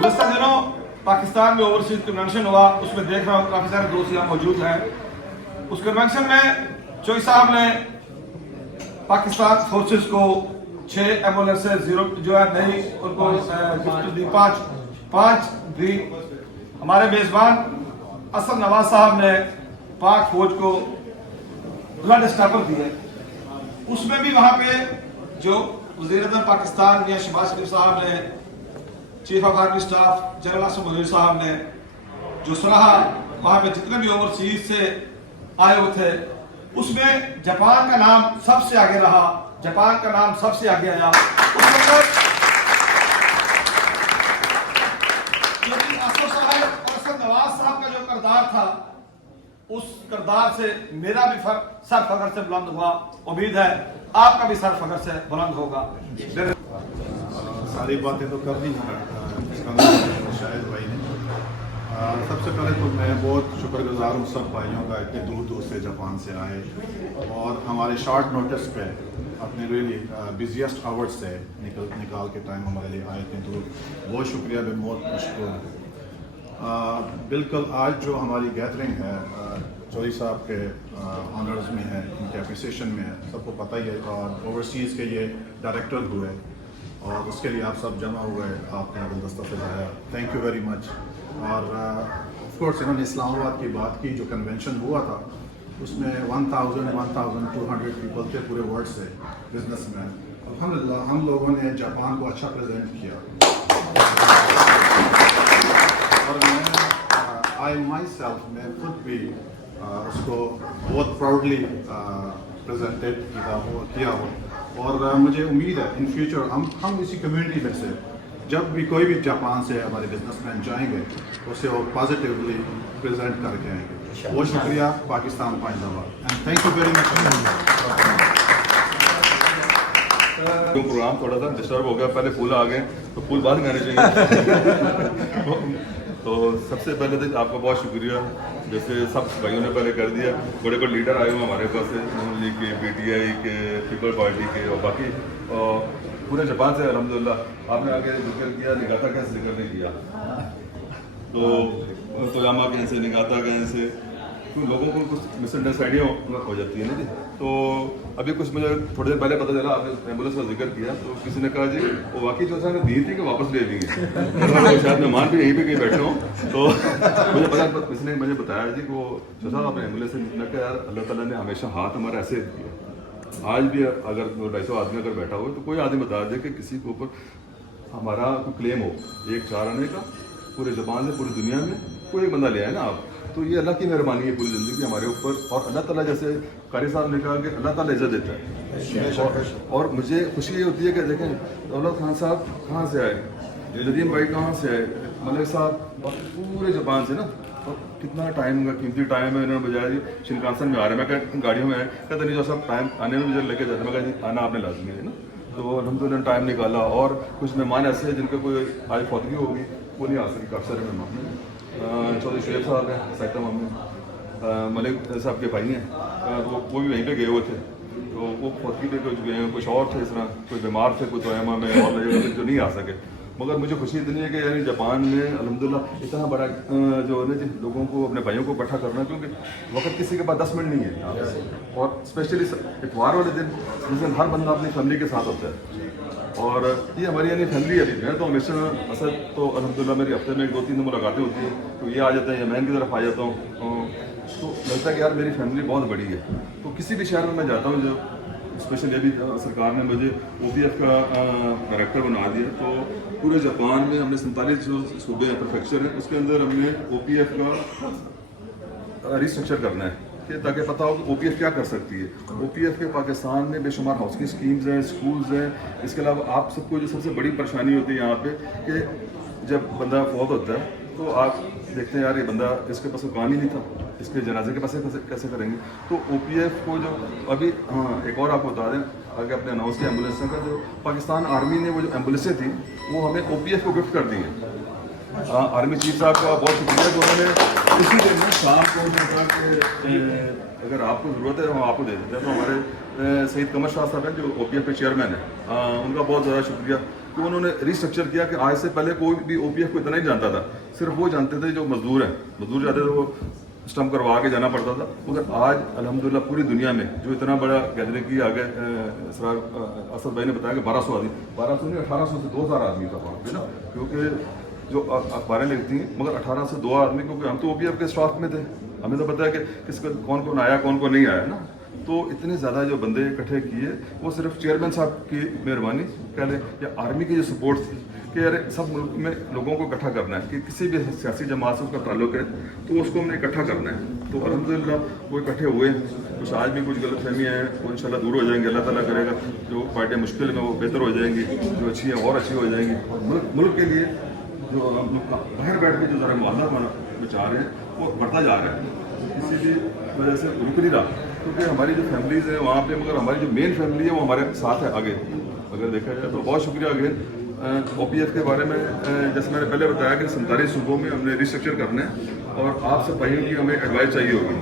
गुज़श्ता दिनों पाकिस्तान में overseas convention हुआ, उसमें देख रहा हूँ काफ़ी सारे दोस्त यहाँ मौजूद हैं। उस कन्वेंशन में चोई साहब ने पाकिस्तान फोर्सेस को 6 एम्बुलेंसेज जो है नई उनको गिफ्ट दी, पाँच दी। हमारे मेज़बान असद नवाज साहब ने पाक फौज को ब्लड स्टॉपर दिए। उसमें भी वहाँ पे जो वज़ीर-ए-आज़म पाकिस्तान मियां शहबाज शरीफ साहब ने, chief of army staff general Asim Munir साहब ने जो सलाह वहाँ पे जितने भी ओवरसीज से आए हुए थे, उसमें जापान का नाम सबसे आगे रहा, जापान का नाम सबसे आगे आया। उस वक्त असद साहब और असद नवाज साहब का जो किरदार था, उस किरदार से मेरा भी सर फखर से बुलंद हुआ। उम्मीद है आपका भी सर फखर से बुलंद होगा। सारी बातें तो कर दी शायद भाई ने। सबसे पहले तो मैं बहुत शुक्रगुजार हूँ सब भाइयों का, इतने दूर दूर से जापान से आए और हमारे शॉर्ट नोटिस पे अपने रियली बिजिएस्ट आवर्स से निकाल के टाइम हमारे लिए आए थे, तो बहुत शुक्रिया, मैं बहुत मशहूर। बिल्कुल आज जो हमारी गैदरिंग है चौधरी साहब के ऑनर्स में है, उनके अप्रिसिएशन में है, सबको पता ही है। और ओवरसीज़ के ये डायरेक्टर हुए और उसके लिए आप सब जमा हुए, आपने गुलदस्ता सजाया, थैंक यू वेरी मच। और ऑफ कोर्स इन्होंने इस्लामाबाद की बात की, जो कन्वेंशन हुआ था उसमें 1200 पीपल थे पूरे वर्ल्ड से, बिजनेसमैन। अल्हम्दुलिल्लाह हम लोगों ने जापान को अच्छा प्रेजेंट किया और मैं मैं खुद भी उसको बहुत प्राउडली प्रेजेंटेड किया हो। और मुझे उम्मीद है इन फ्यूचर हम इसी कम्युनिटी में से जब भी कोई भी जापान से हमारे बिजनेसमैन जाएंगे उसे वो पॉजिटिवली प्रेजेंट करके आएंगे। बहुत शुक्रिया, पाकिस्तान जिंदाबाद and thank you very much. Programme थोड़ा सा डिस्टर्ब हो गया, पहले फूल आ गए तो फूल बाद में आने चाहिए। तो सबसे पहले तो आपका बहुत शुक्रिया, जैसे सब भाइयों ने पहले कर दिया। बड़े बड़े लीडर आए हुए हमारे पास से, लीग के, PTI के, पीपल पार्टी के और बाकी पूरे जापान से। अल्हम्दुलिल्लाह आपने आगे जिक्र किया, निगाता कैसे जिक्र नहीं किया, तो तोयामा कैसे, निगाता कैसे, तो लोगों को कुछ मिसअंडरस्टैंडिंग हो जाती है ना जी। तो अभी कुछ मुझे थोड़ी देर पहले पता चला, आपने एम्बुलेंस का जिक्र किया, तो किसी ने कहा जी वो वाकई जो है दी थी कि वापस ले देंगे। शायद मेहमान भी यहीं पे कहीं बैठे हों, तो मुझे पता, किसी ने मुझे बताया जी कि वो जो साहब आपने एम्बुलेंस से निकला कि यार अल्लाह ताला ने हमेशा हाथ हमारा ऐसे दिया। आज भी अगर 250 आदमी अगर बैठा हो तो कोई आदमी बता दे कि किसी के ऊपर हमारा कोई क्लेम हो 1-4 आने का, पूरे ज़बान से पूरी दुनिया में कोई एक बंदा ले आए ना आप, तो ये अल्लाह की मेहरबानी है पूरी ज़िंदगी हमारे ऊपर। और अल्लाह ताला, जैसे कारी साहब ने कहा कि अल्लाह ताला इज़्ज़त देता है। और मुझे खुशी ये होती है कि देखें दौलत खान साहब कहाँ से आए, नदीम भाई कहाँ से आए, मलिक साहब पूरे जापान से ना, और कितना टाइम का कीमती टाइम है इन्होंने बजाया जी। शिनकानसन में आ रहे हैं, मैं क्या गाड़ियों में आए, कहते नहीं जो सब टाइम आने में मुझे लेके जाते, मैं कहा जी आना आपने लाजमी है ना। तो अल्हम्दुलिल्लाह टाइम निकाला। और कुछ मेहमान ऐसे हैं जिनका कोई आज फौतगी होगी, वो नहीं आ सके, काफ़ी सारे मेहमान। चौधरी शुएब साहब हैं, साइता मोहम्मद मलिक साहब के भाई हैं, वो भी वहीं पे गए हुए थे, तो वो फौतगी पे कुछ गए हैं, कुछ और थे, इस तरह कोई बीमार थे, कोई तोयमा में और जगह जो नहीं आ सके। मगर मुझे खुशी इतनी है कि यानी जापान में अल्हम्दुलिल्लाह इतना बड़ा जो है ना जी लोगों को, अपने भाइयों को इकट्ठा करना, क्योंकि वक्त किसी के पास 10 मिनट नहीं है। और स्पेशली इतवार वाले दिन जिस दिन हर बंदा अपनी फैमिली के साथ होता है, और ये हमारी यानी फैमिली है। मैं तो हमेशा असद तो अल्हम्दुलिल्लाह मेरी हफ्ते में 2-3 मुलाकातें होती हैं, तो ये आ जाते हैं या मैं इनकी तरफ आ जाता हूँ, तो लगता है कि यार मेरी फैमिली बहुत बड़ी है। तो किसी भी शहर में मैं जाता हूँ, जो स्पेशली अभी सरकार ने मुझे OPF का डायरेक्टर बना दिया, तो पूरे जापान में हमने 47 जो सूबे हैं, प्रीफेक्चर हैं, उसके अंदर हमने OPF का रिस्ट्रक्चर करना है कि ताकि पता हो कि OPF क्या कर सकती है। OPF के पाकिस्तान में बेशुमार हाउसिंग स्कीम्स हैं, स्कूल्स हैं। इसके अलावा आप सबको जो सबसे बड़ी परेशानी होती है यहाँ पे कि जब बंदा फौत होता है तो आप देखते हैं यार ये बंदा, इसके पास काम ही नहीं था, इसके जनाजे के पास कैसे करेंगे। तो OPF को जो अभी, हाँ एक और आपको बता दें, आगे अपने अनाउंस किया एम्बुलेंस का, जो पाकिस्तान आर्मी ने वो जो एम्बुलेंसें थी वो हमें OPF को गिफ्ट कर दी हैं। आर्मी चीफ साहब का बहुत शुक्रिया कि उन्होंने इसी दिन में शाम को कहा कि अगर आपको ज़रूरत है हम आपको दे देते हैं। तो हमारे सईद कमर शाह साहब हैं जो OPF के चेयरमैन हैं, उनका बहुत ज़्यादा शुक्रिया कि उन्होंने रिस्ट्रक्चर किया कि आज से पहले कोई भी OPF को इतना ही जानता था, सिर्फ वो जानते थे जो मजदूर हैं, मजदूर जाते थे वो स्टम्प करवा के जाना पड़ता था। मगर आज अल्हम्दुलिल्लाह पूरी दुनिया में जो इतना बड़ा गैदरिंग की आगे असद भाई ने बताया कि 1200 आदमी, 1200 नहीं 1800 से 2000 आदमी था वहाँ पे ना, क्योंकि जो अखबारें लिखती हैं, मगर 18 से 2 आदमी, क्योंकि हम तो OPF के स्टाफ में थे, हमें तो पता है कि किसको कौन कौन आया कौन कौन नहीं आया ना। तो इतने ज़्यादा जो बंदे इकट्ठे किए वो सिर्फ चेयरमैन साहब की मेहरबानी कह लें या आर्मी की जो सपोर्ट थी कि यार सब मुल्क में लोगों को इकट्ठा करना है कि किसी भी सियासी जमात से उसका ताल्लुक है तो उसको हमने इकट्ठा करना है। तो अल्हम्दुलिल्लाह वो इकट्ठे हुए, कुछ आज भी कुछ गलतफहमियाँ हैं वो इंशाल्लाह दूर हो जाएंगी, अल्लाह ताला करेगा। जो पार्टियाँ मुश्किल में वो बेहतर हो जाएंगी, जो अच्छी हैं और अच्छी हो जाएंगी। और मुल्क के लिए जो हम लोग बाहर बैठ के जो ज़रा मुआहदा विचार हैं वो बढ़ता जा रहा है, किसी भी वजह से रुक नहीं रहा, क्योंकि हमारी जो फैमिलीज़ हैं वहाँ पे, मगर हमारी जो मेन फैमिली है वो हमारे साथ है आगे अगर देखा जाए। तो बहुत शुक्रिया अगेन। OPF के बारे में जैसे मैंने पहले बताया कि 47 सूबों में हमने रिस्ट्रक्चर करना है और आप सब भाइयों की हमें एडवाइस चाहिए होगी।